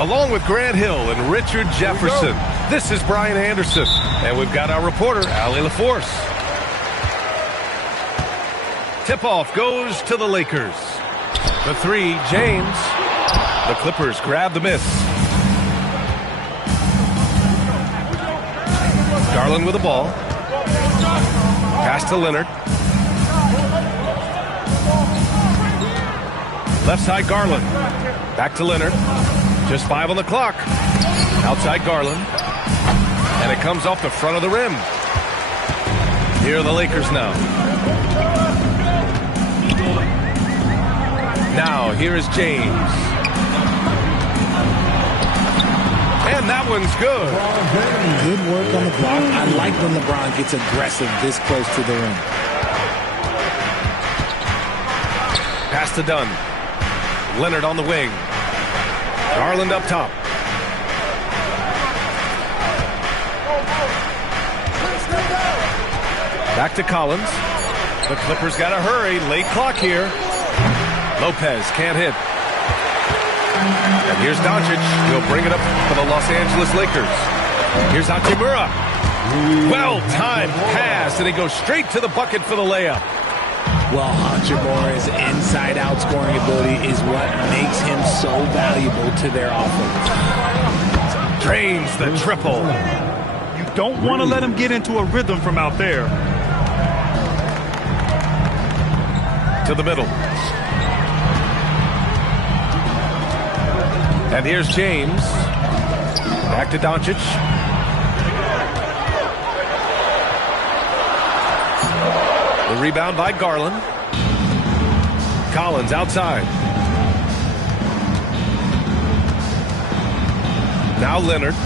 Along with Grant Hill and Richard Jefferson, this is Brian Anderson. And we've got our reporter, Allie LaForce. Tip-off goes to the Lakers. The three, James. The Clippers grab the miss. Garland with the ball. Pass to Leonard. Left side, Garland. Back to Leonard. Just 5 on the clock. Outside Garland. And it comes off the front of the rim. Here are the Lakers now. Now, here is James. And that one's good. Good work on the block. I like when LeBron gets aggressive this close to the rim. Pass to Dunn. Leonard on the wing. Garland up top. Back to Collins. The Clippers got to hurry. Late clock here. Lopez can't hit. And here's Doncic. He'll bring it up for the Los Angeles Lakers. Here's Hachimura. Well-timed pass, and he goes straight to the bucket for the layup. Well, Hachimura's inside-out scoring ability is what makes him so valuable to their offense. Drains the triple. You don't want to let him get into a rhythm from out there. To the middle. And here's James. Back to Doncic. The rebound by Garland. Collins outside. Now Leonard.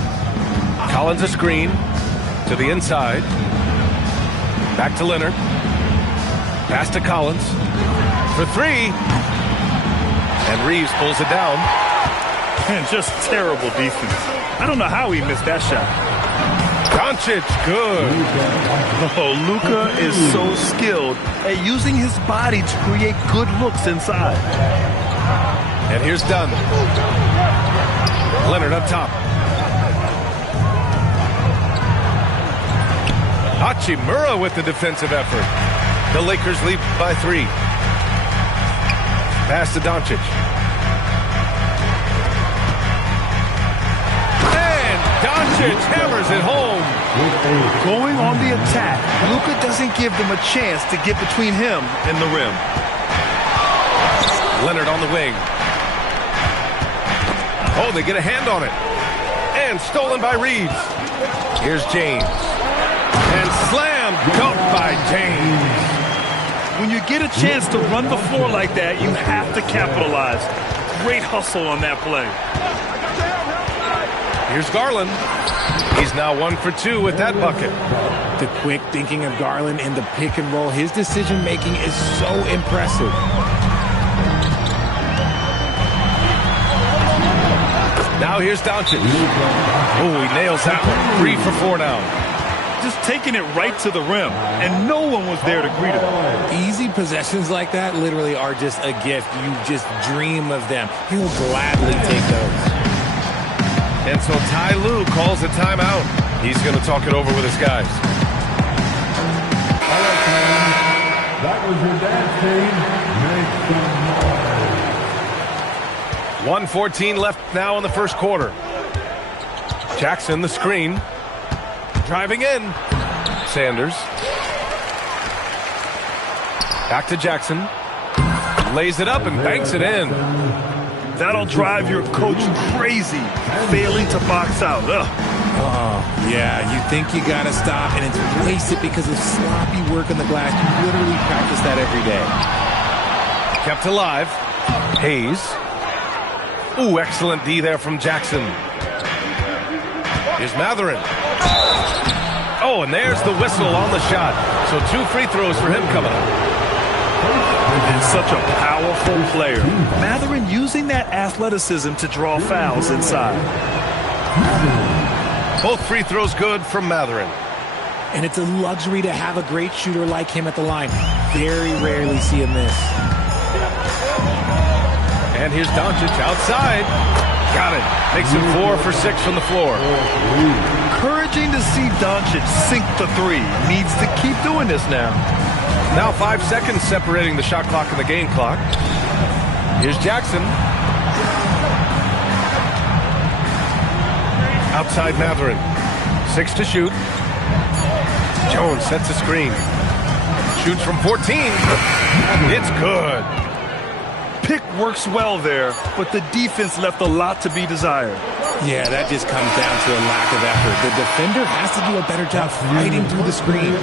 Collins a screen. To the inside. Back to Leonard. Pass to Collins. For three. And Reeves pulls it down. And just terrible defense. I don't know how he missed that shot. Doncic, good. Oh, Luka is so skilled at using his body to create good looks inside. And here's Dunn. Leonard up top. Hachimura with the defensive effort. The Lakers lead by 3. Pass to Doncic. Doncic hammers it home. Going on the attack, Luka doesn't give them a chance to get between him and the rim. Leonard on the wing. Oh, they get a hand on it. And stolen by Reeves. Here's James. And slam dunk by James. When you get a chance to run the floor like that, you have to capitalize. Great hustle on that play. Here's Garland. He's now 1 for 2 with that bucket. The quick thinking of Garland in the pick and roll. His decision-making is so impressive. Now here's Doncic. Oh, he nails that one. 3 for 4 now. Just taking it right to the rim, and no one was there to greet him. Easy possessions like that literally are just a gift. You just dream of them. He'll gladly take those. And so Ty Lue calls a timeout. He's going to talk it over with his guys. All right, fans. That was your dance team. Make some noise. 1:14 left now in the first quarter. Jackson, the screen. Driving in. Sanders. Back to Jackson. Lays it up and banks it in. That'll drive your coach crazy, failing to box out. Ugh. Oh, yeah, you think you got to stop, and it's wasted because of sloppy work on the glass. You literally practice that every day. Kept alive. Hayes. Ooh, excellent D there from Jackson. Here's Matherin. Oh, and there's the whistle on the shot. So 2 free throws for him coming up. And such a powerful player. Matherin using that athleticism to draw fouls inside. Both free throws good from Matherin. And it's a luxury to have a great shooter like him at the line. Very rarely see him miss. And here's Doncic outside. Got it. Makes him 4 for 6 from the floor. Encouraging to see Doncic sink the three. Needs to keep doing this now. Now 5 seconds separating the shot clock and the game clock. Here's Jackson. Outside Matherin. 6 to shoot. Jones sets a screen. Shoots from 14. It's good. Pick works well there, but the defense left a lot to be desired. Yeah, that just comes down to a lack of effort. The defender has to do a better job fighting through the screen.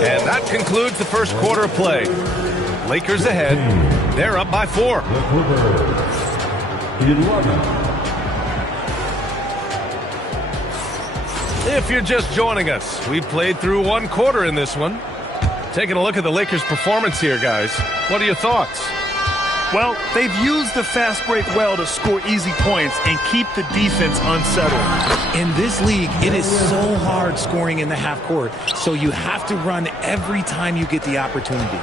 And that concludes the first quarter of play. Lakers ahead. They're up by 4. If you're just joining us, we played through 1 quarter in this one. Taking a look at the Lakers' performance here, guys. What are your thoughts? Well, they've used the fast break well to score easy points and keep the defense unsettled. In this league, it is so hard scoring in the half court, so you have to run every time you get the opportunity.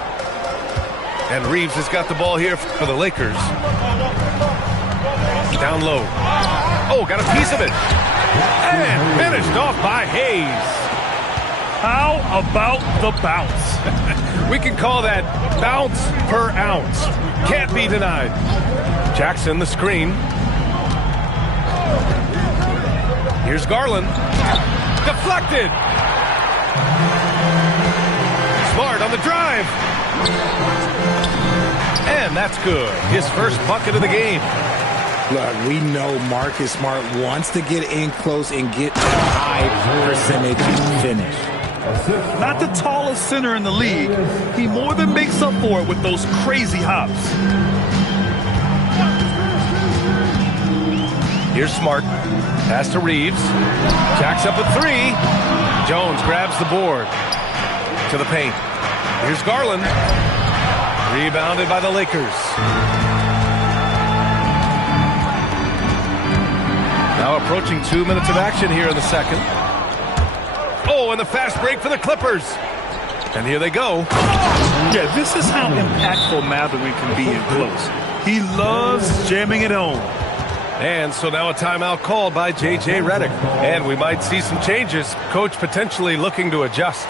And Reeves has got the ball here for the Lakers. Down low. Oh, got a piece of it. And finished off by Hayes. How about the bounce? We can call that bounce per ounce. Can't be denied. Jackson, the screen. Here's Garland. Deflected. Smart on the drive. And that's good. His first bucket of the game. Look, we know Marcus Smart wants to get in close and get a high percentage finish. Not the tallest center in the league. He more than makes up for it with those crazy hops. Here's Smart. Pass to Reeves. Jacks up a 3. Jones grabs the board. To the paint. Here's Garland. Rebounded by the Lakers. Now approaching 2 minutes of action here in the second. Oh, and the fast break for the Clippers. And here they go. Yeah, this is how impactful Matherin can be in close. He loves jamming it home. And so now a timeout called by J.J. Redick. And we might see some changes. Coach potentially looking to adjust.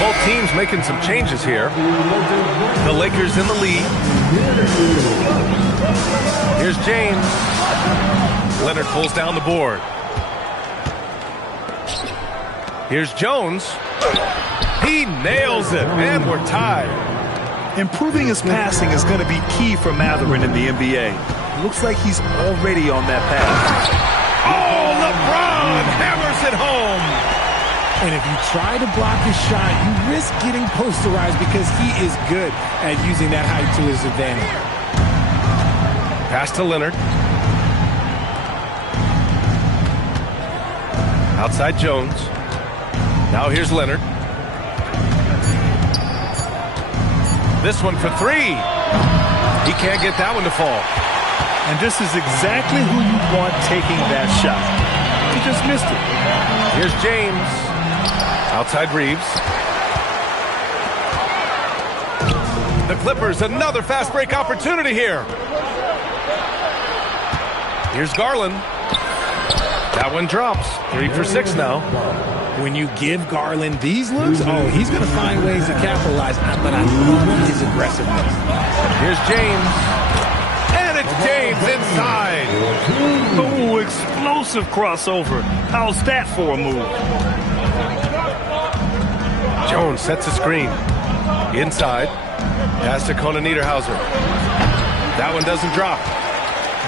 Both teams making some changes here. The Lakers in the lead. Here's James. Leonard pulls down the board. Here's Jones. He nails it, and we're tied. Improving his passing is going to be key for Matherin in the NBA. Looks like he's already on that path. Oh, LeBron hammers it home. And if you try to block his shot, you risk getting posterized because he is good at using that height to his advantage. Pass to Leonard. Outside Jones. Now here's Leonard. This one for 3. He can't get that one to fall. And this is exactly who you want taking that shot. He just missed it. Here's James. Outside Reeves. The Clippers, another fast break opportunity here. Here's Garland. That one drops. 3 for 6 now. When you give Garland these looks, oh, he's going to find ways to capitalize. But I love his aggressiveness. Here's James. And it's James inside. Oh, explosive crossover. How's that for a move? Jones sets a screen. Inside. Pass to Conan Niederhauser. That one doesn't drop.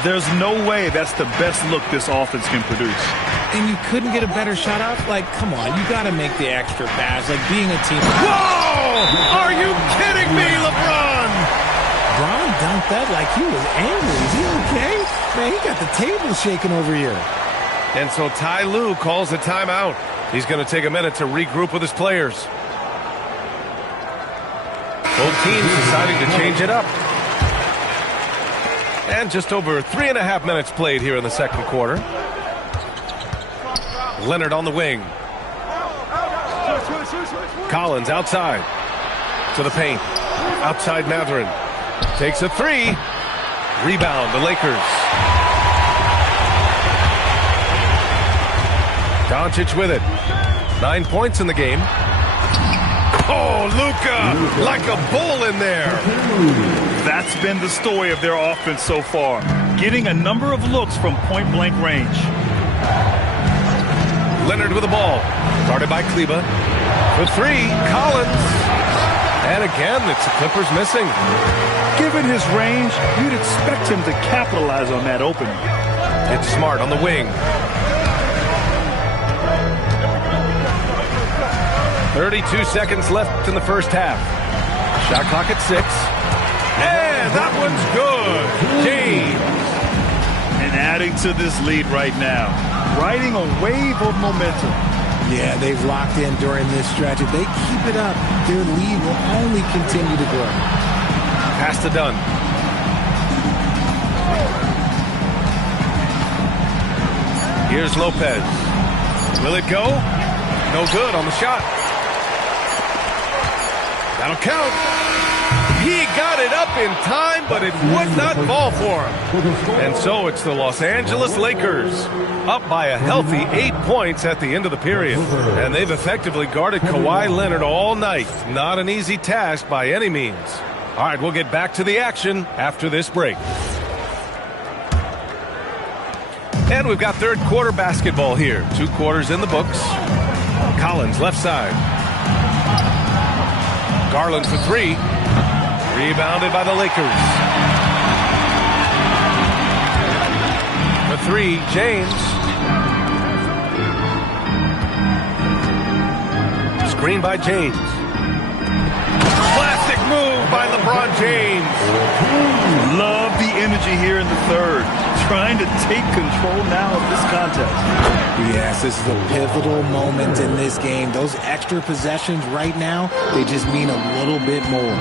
There's no way that's the best look this offense can produce. and you couldn't get a better shot off? Like, come on, you got to make the extra pass. Like, being a team. Whoa! Are you kidding me, LeBron? LeBron dunked that like he was angry. Is he okay? Man, he got the table shaking over here. And so Ty Lue calls a timeout. He's going to take a minute to regroup with his players. Both teams deciding to change it up. And just over 3.5 minutes played here in the second quarter. Leonard on the wing. Collins outside. To the paint. Outside Mathurin. Takes a three. Rebound, the Lakers. Doncic with it. 9 points in the game. Oh, Luka, like a bull in there. That's been the story of their offense so far. Getting a number of looks from point-blank range. Leonard with the ball. Guarded by Kleba. For three, Collins. And again, it's the Clippers missing. Given his range, you'd expect him to capitalize on that opening. It's Smart on the wing. 32 seconds left in the first half. Shot clock at 6. And that one's good. James. And adding to this lead right now. Riding a wave of momentum. Yeah, they've locked in during this stretch. If they keep it up, their lead will only continue to grow. Pass to Dunn. Here's Lopez. Will it go? No good on the shot. That'll count. He got it up in time, but it would not fall for him. And so it's the Los Angeles Lakers up by a healthy 8 points at the end of the period. And they've effectively guarded Kawhi Leonard all night. Not an easy task by any means. All right, we'll get back to the action after this break. And we've got third quarter basketball here. 2 quarters in the books. Collins left side. Garland for three. Rebounded by the Lakers. For three, James. Screen by James. Classic move by LeBron James. Love the energy here in the third. Trying to take control now of this contest. Yes, this is a pivotal moment in this game. Those extra possessions right now, they just mean a little bit more.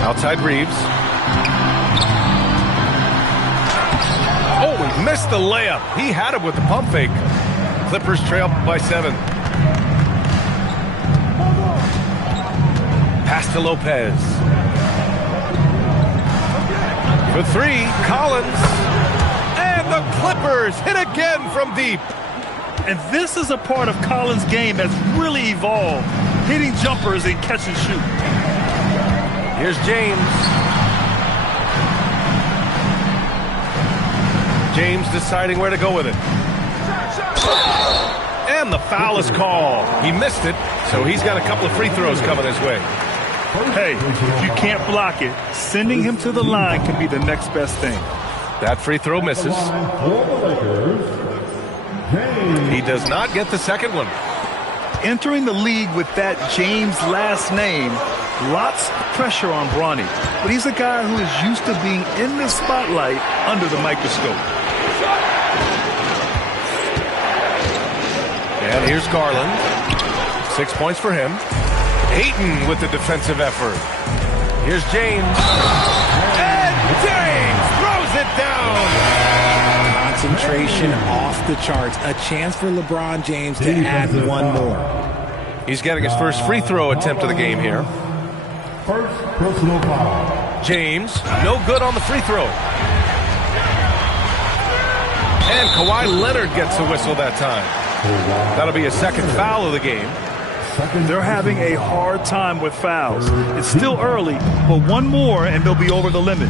Outside Reeves. Oh, he missed the layup. He had it with the pump fake. Clippers trail by 7. Pass to Lopez. For three, Collins. And the Clippers hit again from deep. And this is a part of Collins' game that's really evolved. Hitting jumpers and catch and shoot. Here's James. James deciding where to go with it. And the foul is called. He missed it, so he's got a couple of free throws coming his way. Hey, if you can't block it, sending him to the line can be the next best thing. That free throw misses. He does not get the second one. Entering the league with that James last name, lots of pressure on Bronny. But he's a guy who is used to being in the spotlight under the microscope. And here's Garland. 6 points for him. Ayton with the defensive effort. Here's James. And James throws it down. Concentration off the charts. A chance for LeBron James to add one more. He's getting his first free throw attempt of the game here. First personal foul. James, no good on the free throw. And Kawhi Leonard gets the whistle that time. That'll be a second foul of the game. They're having a hard time with fouls. It's still early, but one more and they'll be over the limit.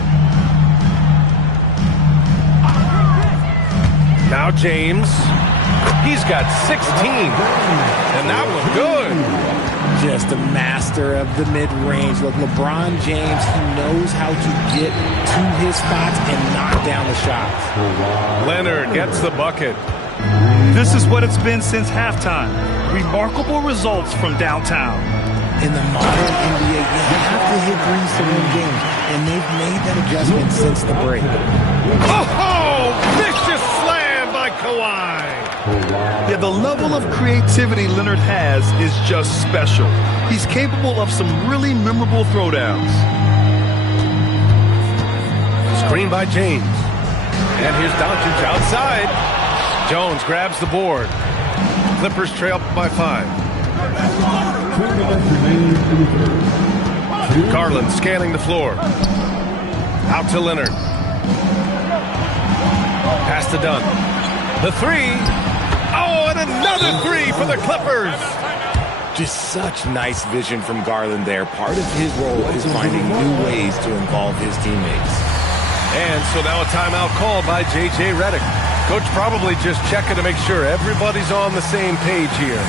Now James. He's got 16. And that was good. just a master of the mid-range. Look, LeBron James, he knows how to get to his spots and knock down the shots. Leonard gets the bucket. This is what it's been since halftime. Remarkable results from downtown. In the modern NBA, you have to hit threes to win games, and they've made that adjustment since the break. Oh, vicious slam by Kawhi. Yeah, the level of creativity Leonard has is just special. He's capable of some really memorable throwdowns. Screen by James. And here's Doncic outside. Jones grabs the board. Clippers trail by 5. Garland scanning the floor. Out to Leonard. Pass to Dunn. The 3. Oh, and another 3 for the Clippers. Just such nice vision from Garland there. Part of his role is finding new ways to involve his teammates. And so now a timeout called by J.J. Redick. Coach probably just checking to make sure everybody's on the same page here.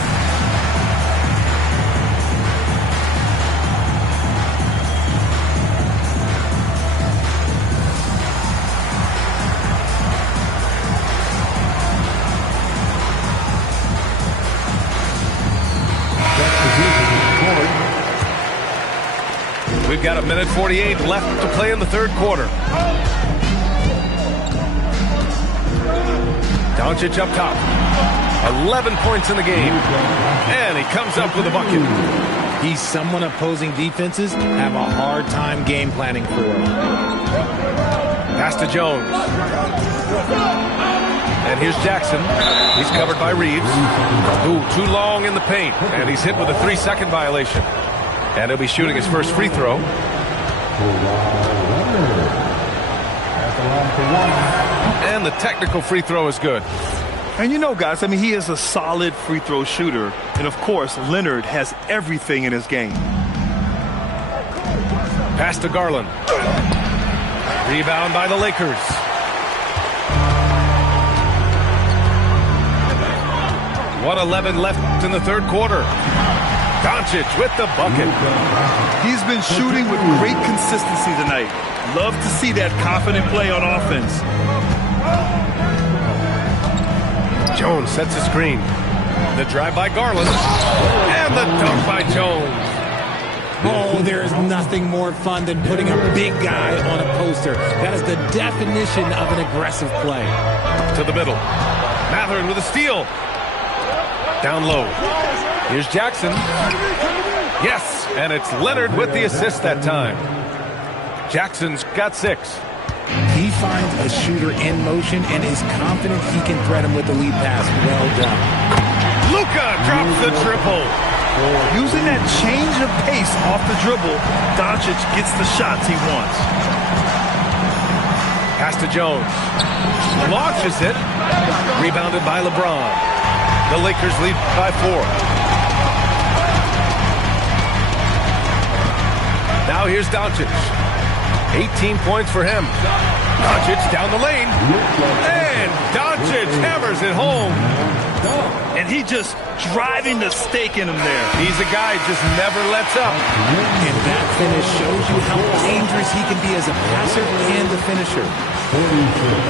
We've got 1:48 left to play in the third quarter. Doncic up top. 11 points in the game. And he comes up with a bucket. He's someone opposing defenses have a hard time game planning for. Pass to Jones. And here's Jackson. He's covered by Reeves. Ooh, too long in the paint. And he's hit with a 3-second violation. And he'll be shooting his first free throw. And the technical free throw is good. And you know, guys, I mean, he is a solid free throw shooter. And, of course, Leonard has everything in his game. Pass to Garland. Rebound by the Lakers. .111 left in the third quarter. Doncic with the bucket. He's been shooting with great consistency tonight. Love to see that confident play on offense. Jones sets a screen. The drive by Garland. And the dunk by Jones. Oh, there is nothing more fun than putting a big guy on a poster. That is the definition of an aggressive play. To the middle. Mathurin with a steal. Down low. Here's Jackson. Yes, and it's Leonard with the assist that time. Jackson's got 6. He finds a shooter in motion and is confident he can thread him with the lead pass. Well done. Luka drops the triple. Using that change of pace off the dribble, Doncic gets the shots he wants. Pass to Jones. Launches it. Rebounded by LeBron. The Lakers lead by 4. Now here's Doncic. 18 points for him. Doncic down the lane. And Doncic hammers it home. And he just driving the stake in him there. He's a guy who just never lets up. And that finish shows you how dangerous he can be as a passer and a finisher.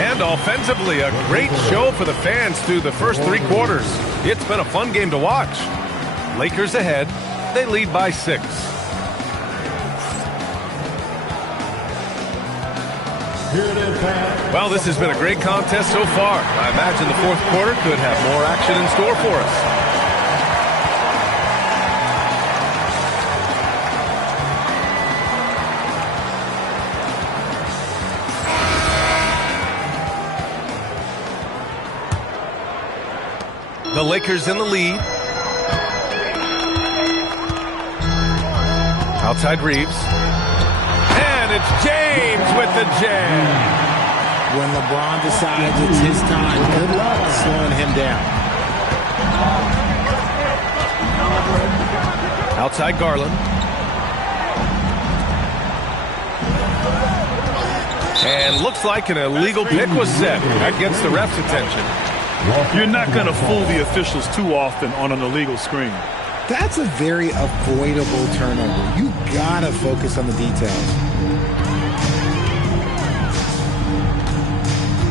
And offensively, a great show for the fans through the first 3 quarters. It's been a fun game to watch. Lakers ahead. They lead by 6. Well, this has been a great contest so far. I imagine the fourth quarter could have more action in store for us. The Lakers in the lead. Outside Reeves. And it's James with the jam. When LeBron decides it's his time, good luck slowing him down. Outside Garland. And looks like an illegal pick was set. That gets the ref's attention. You're not going to fool the officials too often on an illegal screen. That's a very avoidable turnover. You gotta focus on the details.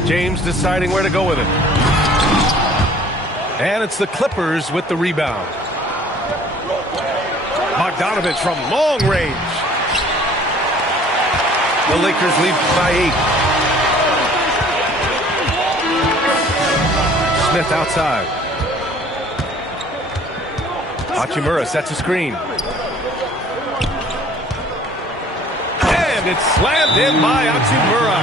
James deciding where to go with it. And it's the Clippers with the rebound. Bogdanovich from long range. The Lakers lead by 8. Smith outside. Hachimura sets a screen. And it's slammed in by Hachimura.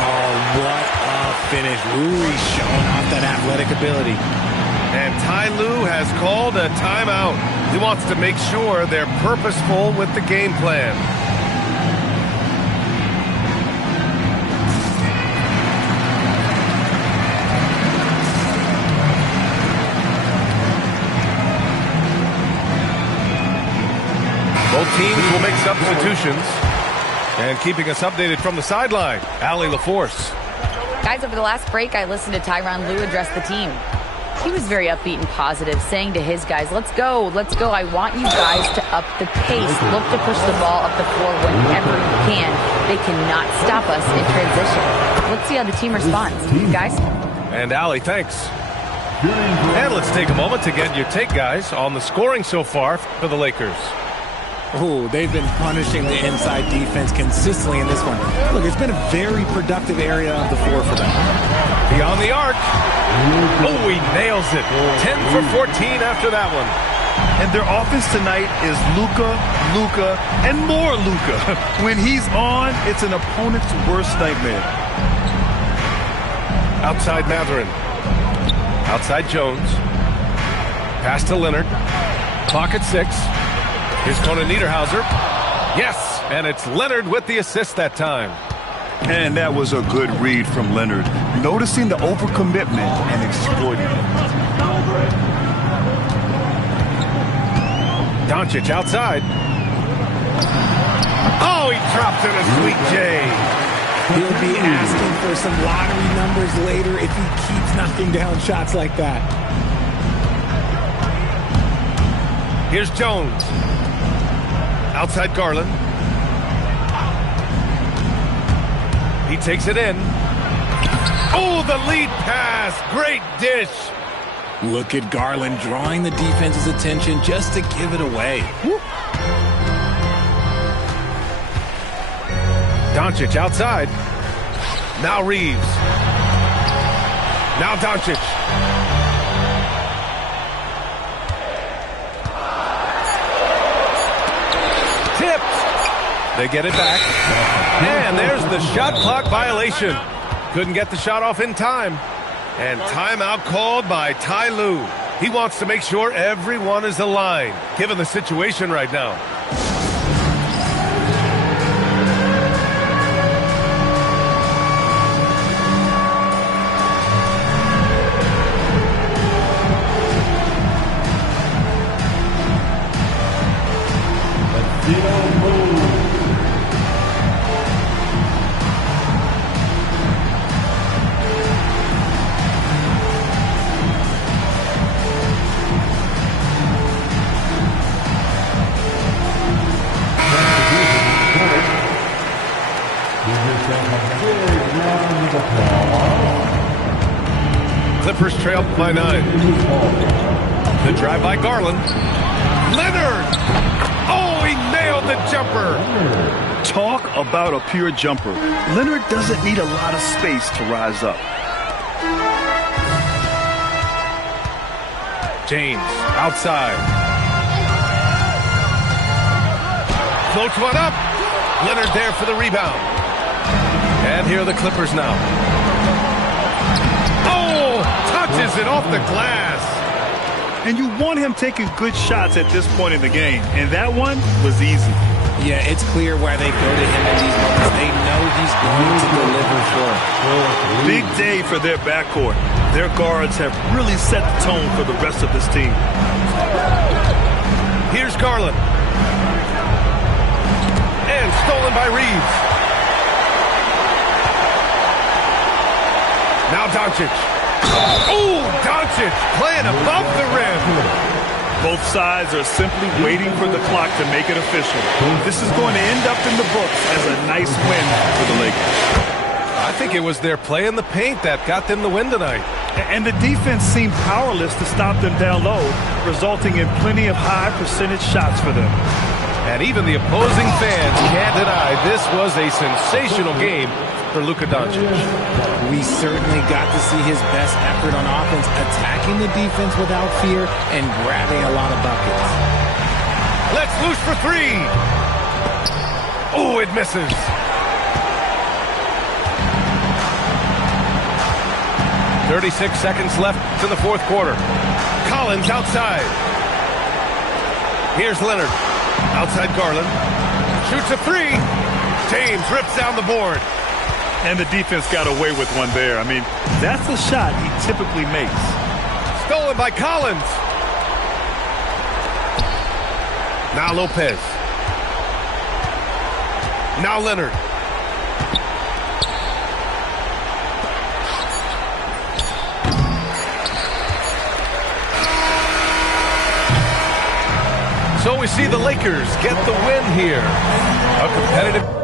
Oh, what a finish. Rui's showing off that athletic ability. And Ty Lue has called a timeout. He wants to make sure they're purposeful with the game plan. Both teams will make substitutions. And keeping us updated from the sideline, Allie LaForce. Guys, over the last break, I listened to Tyronn Lue address the team. He was very upbeat and positive, saying to his guys, let's go. I want you guys to up the pace. Look to push the ball up the floor whenever you can. They cannot stop us in transition. Let's see how the team responds. Guys? And Allie, thanks. And let's take a moment to get your take, guys, on the scoring so far for the Lakers. Oh, they've been punishing the inside defense consistently in this one. Look, it's been a very productive area of the floor for them. Beyond the arc. Oh, he nails it. 10 for 14 after that one. And their offense tonight is Luka, and more Luka. When he's on, it's an opponent's worst nightmare. Outside Mathurin. Outside Jones. Pass to Leonard. Clock at 6. Here's Conan Niederhauser. Yes, and it's Leonard with the assist that time. And that was a good read from Leonard, noticing the overcommitment and exploiting it. Doncic outside. Oh, he dropped it a sweet J. He'll be asking for some lottery numbers later if he keeps knocking down shots like that. Here's Jones. Outside Garland. He takes it in. Oh, the lead pass. Great dish. Look at Garland drawing the defense's attention just to give it away. Woo. Doncic outside. Now Reeves. Now Doncic. They get it back. And there's the shot clock violation. Couldn't get the shot off in time. And timeout called by Ty Lue. He wants to make sure everyone is aligned, given the situation right now. Clippers trail by 9. The drive by Garland. Leonard! Oh, he nailed the jumper. Talk about a pure jumper. Leonard doesn't need a lot of space to rise up. James outside. Floats one up. Leonard there for the rebound. And here are the Clippers now. Oh, touches it off the glass. And you want him taking good shots at this point in the game. And that one was easy. Yeah, it's clear why they go to him in these moments. They know he's going to deliver for it. Big day for their backcourt. Their guards have really set the tone for the rest of this team. Here's Garland. And stolen by Reeves. Now Doncic. Oh, Doncic playing above the rim. Both sides are simply waiting for the clock to make it official. This is going to end up in the books as a nice win for the Lakers. I think it was their play in the paint that got them the win tonight. And the defense seemed powerless to stop them down low, resulting in plenty of high percentage shots for them. And even the opposing fans can't deny this was a sensational game for Luka Doncic. We certainly got to see his best effort on offense, attacking the defense without fear and grabbing a lot of buckets. Let's loose for three. Oh, it misses. .36 seconds left in the fourth quarter. Collins outside. Here's Leonard. Outside Garland. Shoots a three. James rips down the board. And the defense got away with one there. I mean, that's a shot he typically makes. Stolen by Collins. Now Lopez. Now Leonard. So we see the Lakers get the win here. A competitive